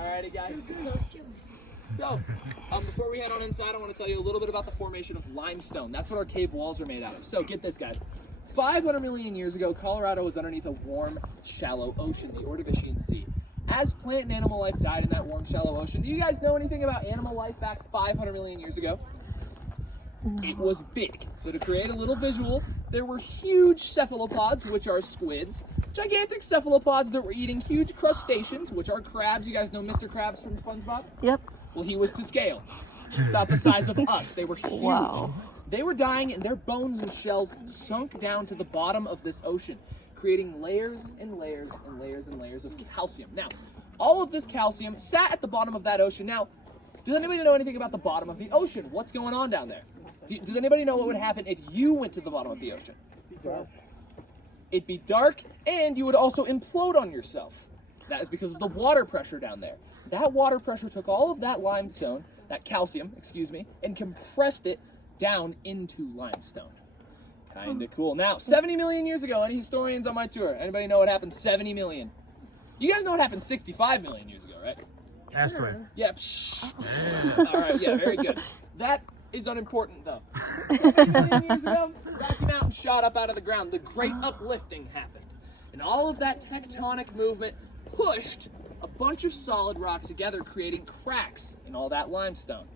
Alrighty, guys. So, before we head on inside, I want to tell you a little bit about the formation of limestone. That's what our cave walls are made out of. So, get this, guys. 500 million years ago, Colorado was underneath a warm, shallow ocean, the Ordovician Sea. As plant and animal life died in that warm, shallow ocean, do you guys know anything about animal life back 500 million years ago? It was big. So to create a little visual, there were huge cephalopods, which are squids, gigantic cephalopods that were eating huge crustaceans, which are crabs. You guys know Mr. Krabs from SpongeBob? Yep. Well, he was to scale, about the size of us. They were huge. Wow. They were dying, and their bones and shells sunk down to the bottom of this ocean, creating layers and layers and layers and layers of calcium. Now, all of this calcium sat at the bottom of that ocean. Now, does anybody know anything about the bottom of the ocean? What's going on down there? Does anybody know what would happen if you went to the bottom of the ocean? It'd be dark, and you would also implode on yourself. That is because of the water pressure down there. That water pressure took all of that limestone, that calcium, excuse me, and compressed it down into limestone. Kinda cool. Now, 70 million years ago, any historians on my tour? Anybody know what happened 70 million? You guys know what happened 65 million years ago, right? Asteroid. Yeah. All right, yeah, very good. That is unimportant, though. 70 million years ago, Rocky Mountain shot up out of the ground. The Great Uplifting happened. And all of that tectonic movement pushed a bunch of solid rock together, creating cracks in all that limestone.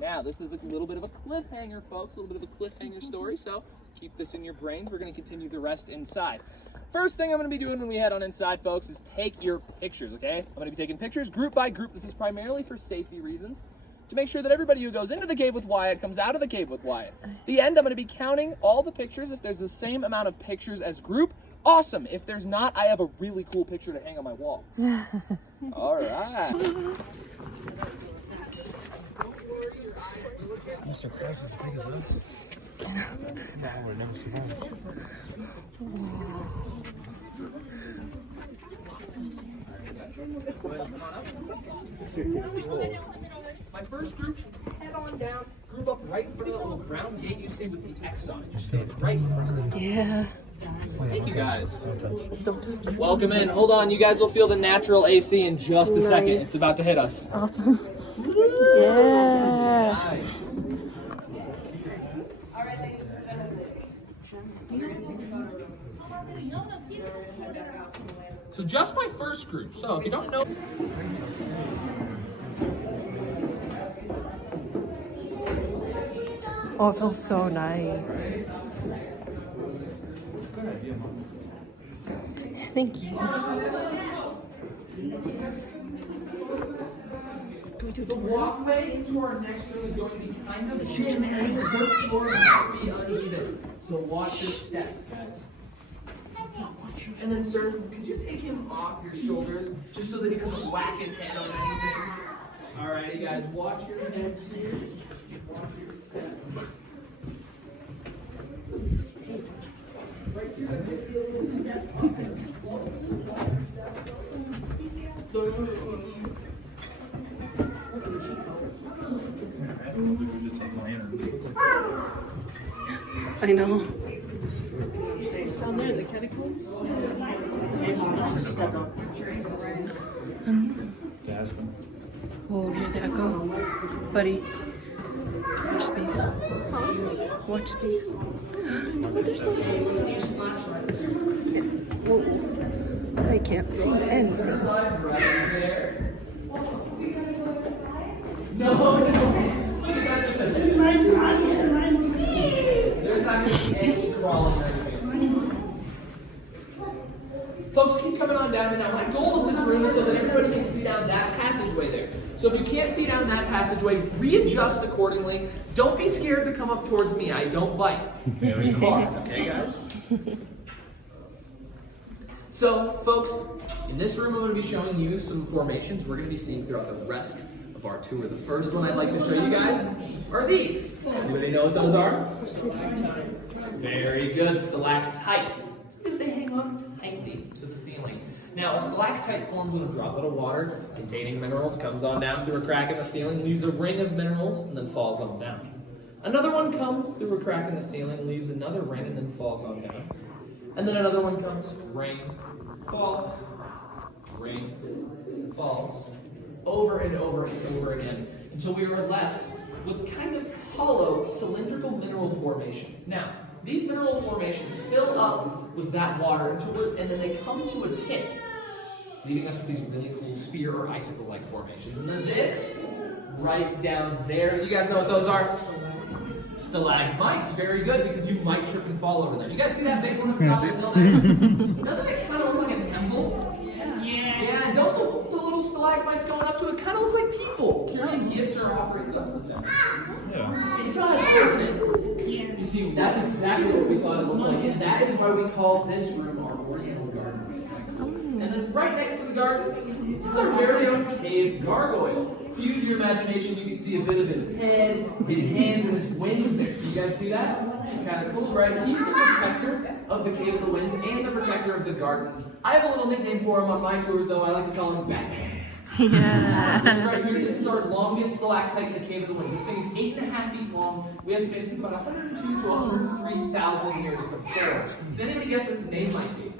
Now, this is a little bit of a cliffhanger, folks, a little bit of a cliffhanger story, so keep this in your brains. We're going to continue the rest inside. First thing I'm going to be doing when we head on inside, folks, is take your pictures, okay? I'm going to be taking pictures group by group. This is primarily for safety reasons, to make sure that everybody who goes into the cave with Wyatt comes out of the cave with Wyatt. At the end, I'm going to be counting all the pictures. If there's the same amount of pictures as group, awesome. If there's not, I have a really cool picture to hang on my wall. All right. Mr. Krabs is as big as us. No, I would never survive. My first group, head on down, group up right in front of the little brown gate you see with the X on it. Just stand right in front of it. Yeah. Thank you guys. Welcome in. Hold on, you guys will feel the natural AC in just a second. It's about to hit us. Awesome. Yeah. Nice. So just my first group. So if you don't know. Oh, it feels so nice. Thank you. The walkway into our next room is going to be kind of thin, the dirt floor might be uneven. So watch your steps, guys. And then, sir, could you take him off your shoulders just so that he doesn't whack his head on anything? Alrighty, guys, watch your heads here. Watch your heads. Right here, I feel this step up and I know. Down there in the catacombs? Oh, here they go. Buddy. Watch space. Watch space. But there's no space. Whoa. I can't see anything. There's not going to be any crawling or anything. Folks, keep coming on down. And now my goal of this room is so that everybody can see down that passageway there. So if you can't see down that passageway, readjust accordingly. Don't be scared to come up towards me. I don't bite. Very hard. Okay, guys? So, folks, in this room I'm going to be showing you some formations we're going to be seeing throughout the rest of our tour. The first one I'd like to show you guys are these. Anybody know what those are? Very good. Stalactites. Because they hang on tightly to the ceiling. Now, a stalactite forms when a droplet of water containing minerals comes on down through a crack in the ceiling, leaves a ring of minerals, and then falls on down. Another one comes through a crack in the ceiling, leaves another ring, and then falls on down. And then another one comes, ring, falls, ring, falls. over and over and over again until we were left with kind of hollow cylindrical mineral formations. Now, these mineral formations fill up with that water and then they come to a tip, leaving us with these really cool spear or icicle-like formations. And then this, right down there, you guys know what those are? Stalagmites. Very good, because you might trip and fall over there. You guys see that big one at the top of the hill there? Doesn't it kind of look like a temple? Yeah, don't the little stalagmites going up to it kind of look like people carrying gifts or offerings up to the temple? Yeah. It does, doesn't it? Yeah. You see, that's exactly what we thought it looked like, and that is why we call this room our Oriental Gardens. And then right next to the gardens is our very own cave gargoyle. If you use your imagination, you can see a bit of his head, his hands, and his wings there. You guys see that? Kind of cool, right? He's the protector of the Cave of the Winds and the protector of the gardens. I have a little nickname for him on my tours, though. I like to call him Batman. Yeah. This right here, this is our longest stalactite in the Cave of the Winds. This thing is 8.5 feet long. We estimate it took about 102 to 103,000 years to form. Can anybody guess what its name might be?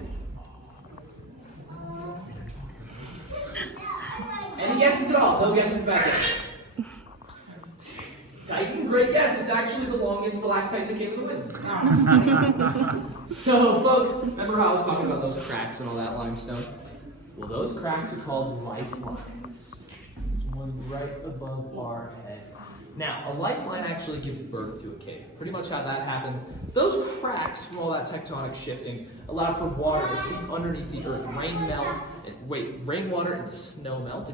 Any guesses at all? No guesses back there. Titan, great guess. It's actually the longest stalactite in the Cave of the Winds. So, folks, remember how I was talking about those cracks and all that limestone? Well, those cracks are called lifelines. There's one right above our head. Now, a lifeline actually gives birth to a cave. Pretty much how that happens is those cracks from all that tectonic shifting allow for water to seep underneath the earth. Rainwater and snow melt,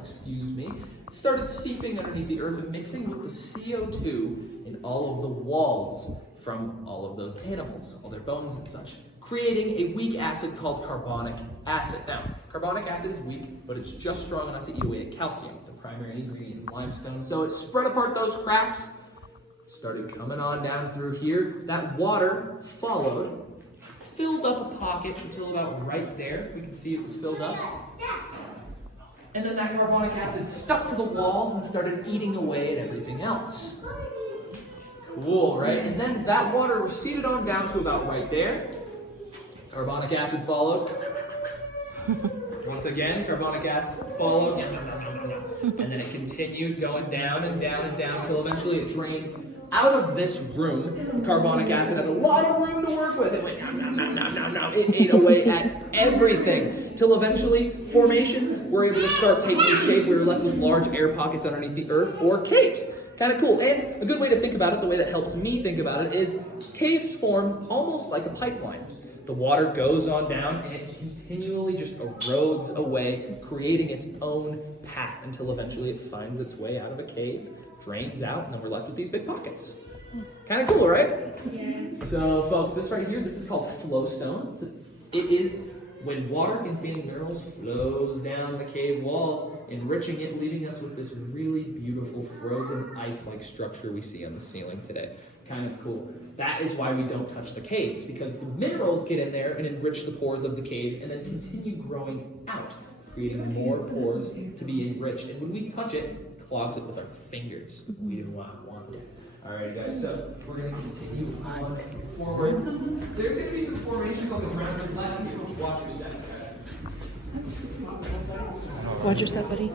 started seeping underneath the earth and mixing with the CO2 in all of the walls from all of those animals, all their bones and such, creating a weak acid called carbonic acid. Now, carbonic acid is weak, but it's just strong enough to eat away at calcium, the primary ingredient in limestone. So it spread apart those cracks, started coming on down through here. That water followed, filled up a pocket until about right there. We can see it was filled up. And then that carbonic acid stuck to the walls and started eating away at everything else. Cool, right? And then that water receded on down to about right there. Carbonic acid followed. Once again, carbonic acid followed. And then it continued going down and down and down until eventually it drained out of this room. The carbonic acid had a lot of room to work with. It went no. It ate away at everything till eventually formations were able to start taking shape. We were left with large air pockets underneath the earth or caves. Kind of cool. And a good way to think about it, the way that helps me think about it, is caves form almost like a pipeline. The water goes on down and it continually just erodes away, creating its own path until eventually it finds its way out of a cave, drains out, and then we're left with these big pockets. Kind of cool, right? Yeah. So, folks, this right here, this is called flowstone. So it is when water containing minerals flows down the cave walls, enriching it, leaving us with this really beautiful frozen ice-like structure we see on the ceiling today. Kind of cool. That is why we don't touch the caves, because the minerals get in there and enrich the pores of the cave and then continue growing out, creating more pores to be enriched. And when we touch it, it clogs it with our fingers. We do not want it. Alright guys, so we're going to continue on forward. There's going to be some formations on the ground to the left. Watch your steps, guys. Watch your step, buddy.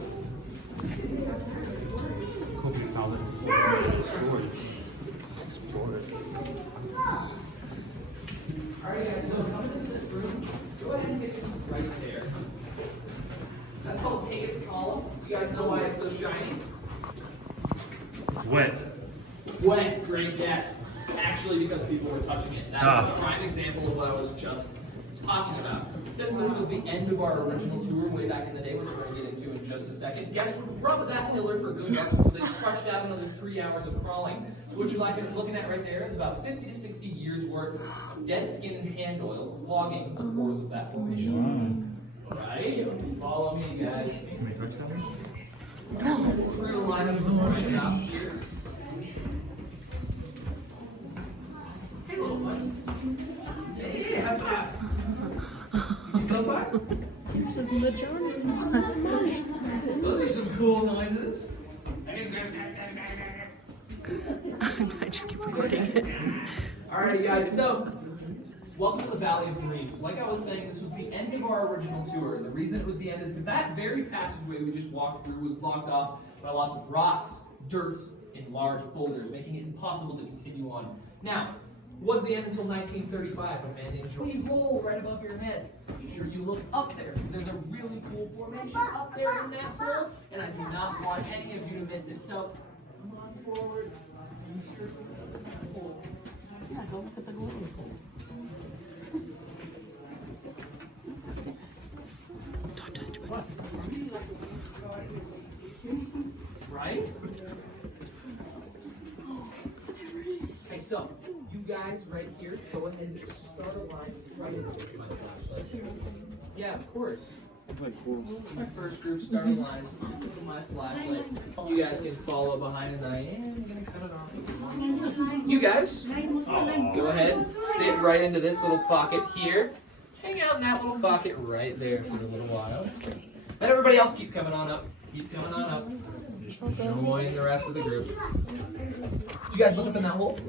Alright guys, so coming into this room, go ahead and take some right there. That's called Pickett's column. You guys know why it's so shiny? It's wet. Wet, great guess. It's actually because people were touching it. That's a prime example of what I was just talking about. Since this was the end of our original tour way back in the day, which we're going to get into in just a second, guess what? Rub that pillar for good luck before they crushed out another 3 hours of crawling. So what you're looking at right there is about 50 to 60 years worth of dead skin and hand oil clogging the pores of that formation. Right? Follow me, guys. Can we touch that one? We're going to line them right up here. Hey, little buddy. Hey, high five. You can go back. Those are some cool noises. I just keep recording it. Alright, guys, so Welcome to the Valley of Dreams. Like I was saying, this was the end of our original tour. The reason it was the end is because that very passageway we just walked through was blocked off by lots of rocks, dirts, and large boulders, making it impossible to continue on. Now, was the end until 1935 when a man named Joey hole right above your heads. Be sure you look up there because there's a really cool formation up there in that hole, and I do not want any of you to miss it. So, come on forward. Be sure to look up in that hole. Yeah, go look at the hole. Don't touch me. Right? Okay, so you guys right here, go ahead and start a line right into my flashlight. Yeah, of course. My first group start a line with my flashlight. You guys can follow behind, and I am gonna cut it off. You guys, go ahead, fit right into this little pocket here. Hang out in that little pocket right there for a little while. Let everybody else keep coming on up. Keep coming on up. Just join the rest of the group. Did you guys look up in that hole?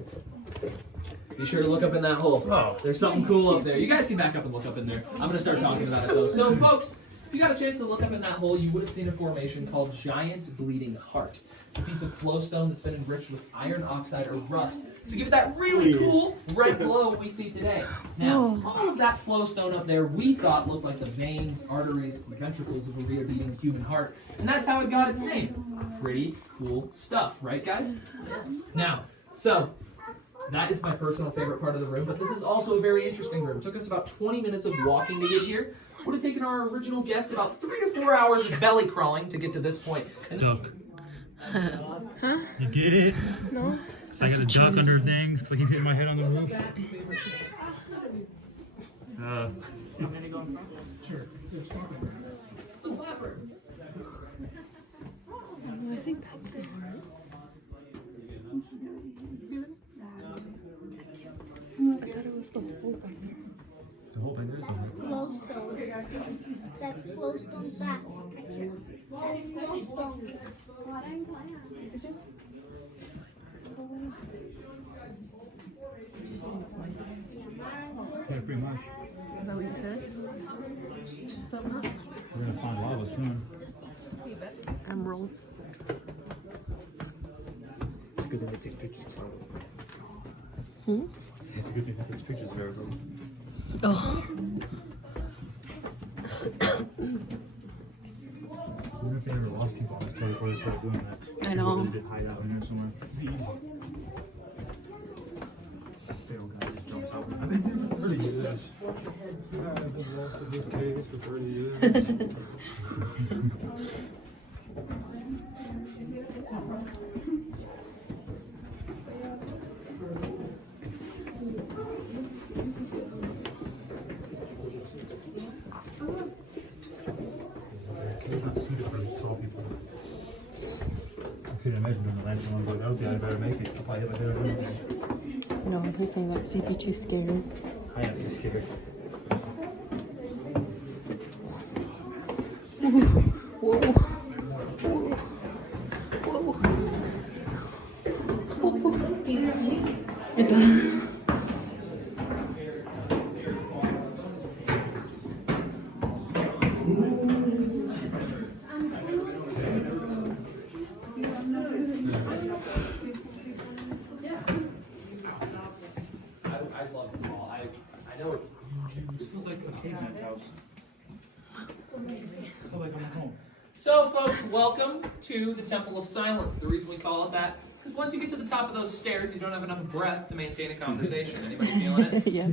Be sure to look up in that hole. Oh. There's something cool up there. You guys can back up and look up in there. I'm going to start talking about it though. So folks, if you got a chance to look up in that hole, you would have seen a formation called Giant's Bleeding Heart. It's a piece of flowstone that's been enriched with iron oxide or rust to give it that really cool red glow we see today. Now, all of that flowstone up there we thought looked like the veins, arteries, and ventricles of a real beating human heart, and that's how it got its name. Pretty cool stuff, right guys? Now, so that is my personal favorite part of the room, but this is also a very interesting room. It took us about 20 minutes of walking to get here. Would have taken our original guests about 3 to 4 hours of belly crawling to get to this point. And Duck. Huh? You get it? No. So I got a duck under things because I keep hitting my head on the roof. Sure. The flapper. I think that's the heart. I thought it was the whole thing. The whole thing is on Glowstone. That's glowstone. That's glowstone. Yeah, pretty much. Is that what you said? We're gonna find lava soon. Emeralds. It's a good thing to take pictures of Hmm? It's a good thing to take pictures of everything. Oh. I wonder if they ever lost people on this tour before they started doing that. I know. They did hide out in there somewhere. Feral guy just jumps out. I've been here for 30 years. I've been lost in this cave for 30 years. It's not suited for tall people. I couldn't imagine doing the last one, but okay, I better make it. I'll probably hit my head on it. No, he's saying that because he'd be too scared. I am just scared. Whoa. It does. I love them all. I know it's This feels like a caveman's house. I feel like I'm at home. So, folks, welcome to the Temple of Silence. The reason we call it that, because once you get to the top of those stairs, you don't have enough breath to maintain a conversation. Anybody feeling it? Yeah.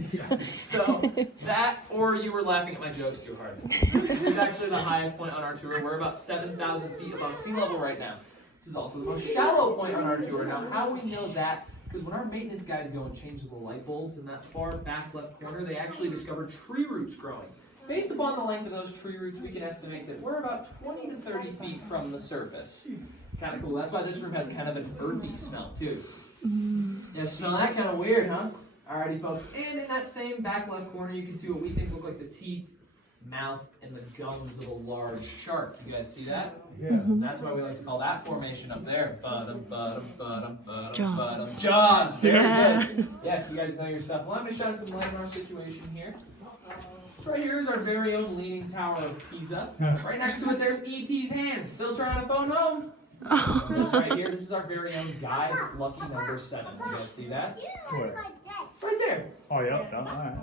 So, that, or you were laughing at my jokes too hard. This is actually the highest point on our tour. We're about 7,000 feet above sea level right now. This is also the most shallow point on our tour. Now, how we know that? Because when our maintenance guys go and change the light bulbs in that far back left corner, they actually discovered tree roots growing. Based upon the length of those tree roots, we can estimate that we're about 20 to 30 feet from the surface. Kind of cool. That's why this room has kind of an earthy smell, too. Yeah, smell that kind of weird, huh? Alrighty, folks. And in that same back left corner, you can see what we think look like the teeth mouth and the gums of a large shark. You guys see that? Yeah. That's why we like to call that formation up there. Jaws. Jaws. Very Yeah. good. Yes, you guys know your stuff. Well, I'm going to shine some light on our situation here. So right here is our very own Leaning Tower of Pisa. Right next to it, there's E.T.'s hand. Still trying to phone home. This right here, this is our very own guy's lucky number 7. You guys see that? Where? Right there. Oh, yeah. All right.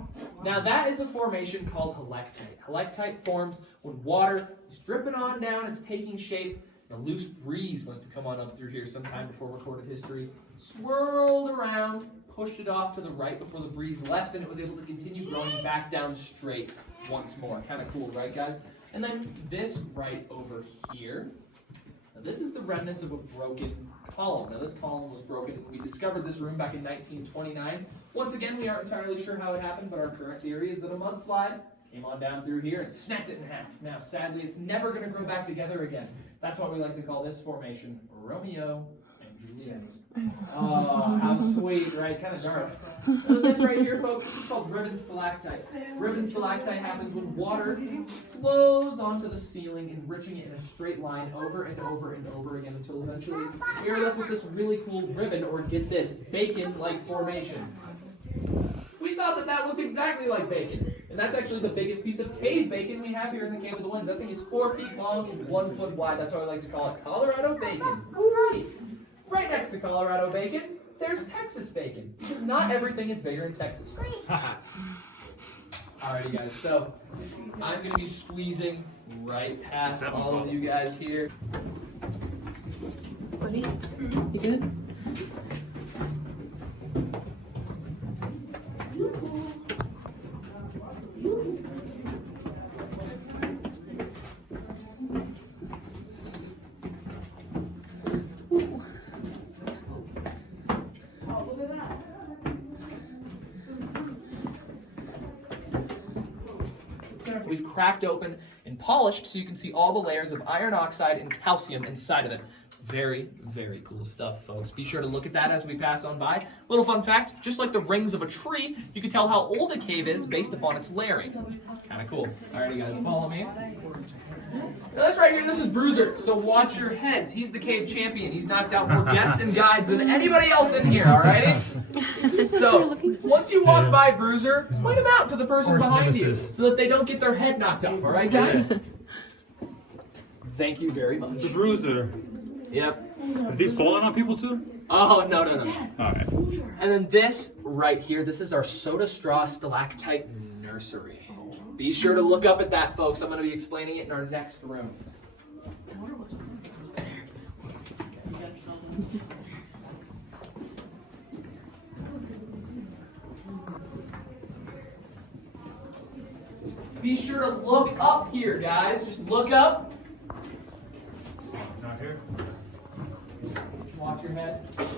Now that is a formation called helictite. Helictite forms when water is dripping on down, it's taking shape. A loose breeze must have come on up through here sometime before recorded history, swirled around, pushed it off to the right before the breeze left, and it was able to continue growing back down straight once more. Kind of cool, right, guys? And then this right over here, now this is the remnants of a broken column. Now this column was broken. We discovered this room back in 1929. Once again, we aren't entirely sure how it happened, but our current theory is that a mudslide came on down through here and snapped it in half. Now, sadly, it's never going to grow back together again. That's why we like to call this formation Romeo and Juliet. Oh, how sweet, right? Kind of dark. This right here, folks, this is called ribbon stalactite. Ribbon stalactite happens when water flows onto the ceiling, enriching it in a straight line over and over and over again until eventually we are left with this really cool ribbon, or get this, bacon-like formation. We thought that that looked exactly like bacon. And that's actually the biggest piece of cave bacon we have here in the Cave of the Winds. That thing is 4 feet long and 1 foot wide. That's why we like to call it Colorado bacon. Woo-wee. Right next to Colorado bacon, there's Texas bacon. Because not everything is bigger in Texas. Alrighty, guys. So I'm going to be squeezing right past all of you guys here. Buddy, you good? We've cracked open and polished so you can see all the layers of iron oxide and calcium inside of it. Very, very cool stuff, folks. Be sure to look at that as we pass on by. Little fun fact, just like the rings of a tree, you can tell how old a cave is based upon its layering. Kind of cool. Alrighty, guys, follow me. Now this right here, this is Bruiser, so watch your heads. He's the cave champion. He's knocked out more guests and guides than anybody else in here, alrighty? So, once you walk by Bruiser, point him out to the person behind you so that they don't get their head knocked off, alright, guys? Thank you very much. It's a bruiser. Yep. Have these fallen on people too? Oh, no. Alright. And then this right here, this is our soda straw stalactite nursery. Be sure to look up at that, folks. I'm going to be explaining it in our next room. Be sure to look up here, guys. Just look up. Not here. Watch your head. Stay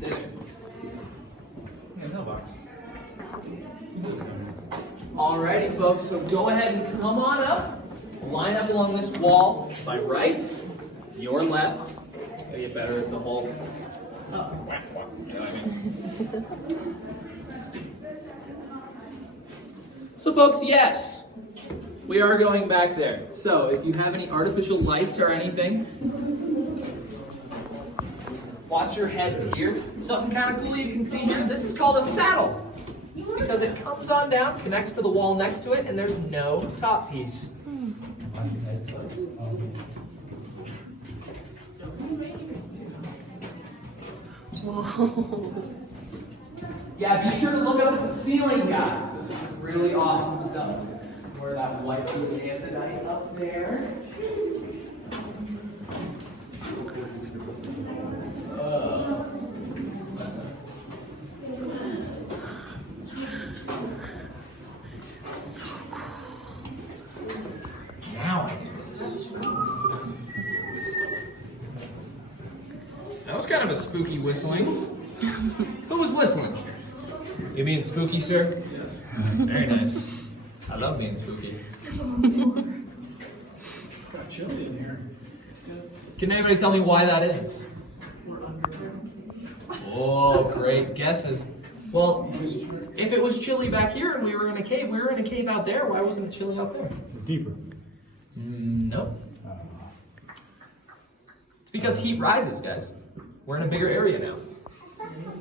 there. Yeah, mailbox. Alrighty, folks, so go ahead and come on up. Line up along this wall. My right, your left. I get better at the whole. You know what I mean? So, folks, yes, we are going back there. So, if you have any artificial lights or anything, watch your heads here. Something kind of cool you can see here. This is called a saddle. It's because it comes on down, connects to the wall next to it, and there's no top piece. Watch your heads, folks. Whoa. Yeah, be sure to look up at the ceiling, guys. This is really awesome stuff. Where that white anthonyte up there. So cool. Now I do this. That was kind of a spooky whistling. Who was whistling? You being spooky, sir? Yes. Very nice. I love being spooky. Got chilly in here. Can anybody tell me why that is? We're under Oh, great guesses. Well, if it was chilly back here and we were in a cave out there. Why wasn't it chilly out there? Deeper. No. It's because heat rises, guys. We're in a bigger area now.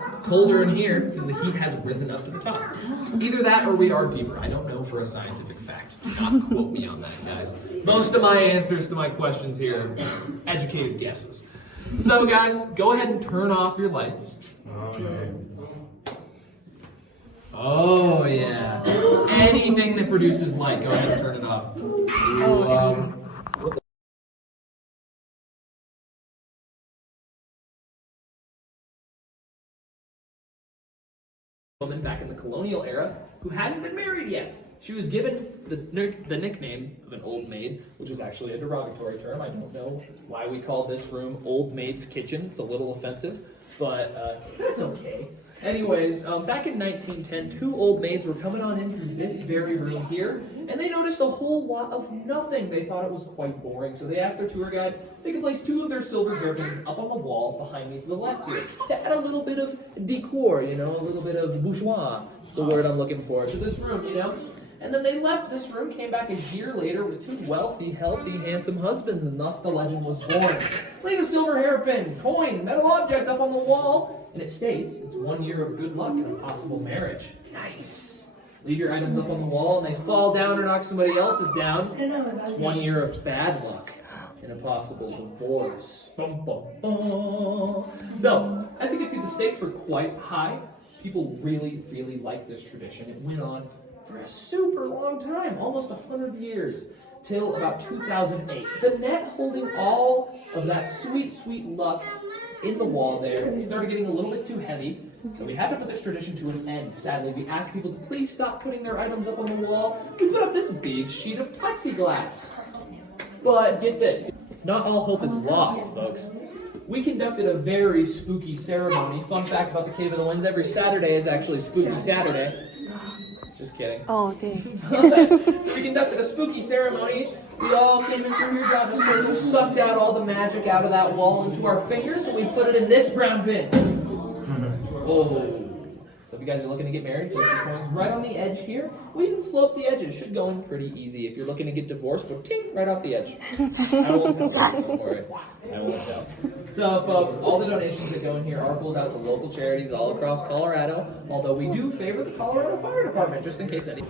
It's colder in here because the heat has risen up to the top. Either that or we are deeper. I don't know for a scientific fact. Do not quote me on that, guys. Most of my answers to my questions here are educated guesses. So, guys, go ahead and turn off your lights. Oh, no. Oh, yeah. Anything that produces light, go ahead and turn it off. Woman back in the colonial era who hadn't been married yet. She was given the nickname of an old maid, which was actually a derogatory term. I don't know why we call this room Old Maid's Kitchen. It's a little offensive, but that's okay. Anyways, back in 1910, two old maids were coming on in through this very room here, and they noticed a whole lot of nothing. They thought it was quite boring, so they asked their tour guide if they could place two of their silver hairpins up on the wall behind me to the left here to add a little bit of decor, you know, a little bit of bourgeois. It's the word I'm looking for to this room, you know. And then they left this room, came back a year later with two wealthy, healthy, handsome husbands, and thus the legend was born. Leave a silver hairpin, coin, metal object up on the wall, and it states it's 1 year of good luck and a possible marriage. Nice. Leave your items up on the wall, and they fall down or knock somebody else's down. It's 1 year of bad luck and a possible divorce. Bum, bum, bum. So, as you can see, the stakes were quite high. People really, really liked this tradition. It went on for a super long time, almost 100 years, till about 2008. The net holding all of that sweet, sweet luck in the wall there started getting a little bit too heavy, so we had to put this tradition to an end. Sadly, we asked people to please stop putting their items up on the wall. We put up this big sheet of plexiglass. But get this, not all hope is lost, folks. We conducted a very spooky ceremony. Fun fact about the Cave of the Winds, every Saturday is actually Spooky Saturday. Just kidding. Oh, dang. So we conducted a spooky ceremony. We all came in through here, grabbed a circle, sucked out all the magic out of that wall into our fingers, and we put it in this brown bin. Oh. So if you guys are looking to get married, place your coins right on the edge here. We even slope the edges. Should go in pretty easy. If you're looking to get divorced, but ting, right off the edge. I won't tell. Don't worry. I won't tell. So, folks, all the donations that go in here are pulled out to local charities all across Colorado, although we do favor the Colorado Fire Department, just in case any...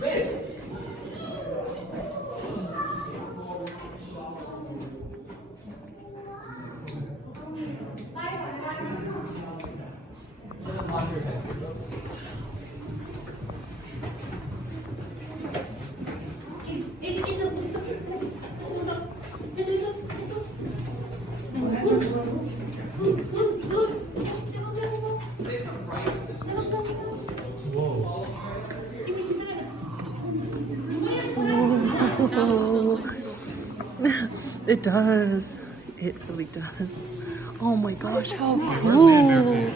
Made it. It does. It really does. Oh my gosh, how cool.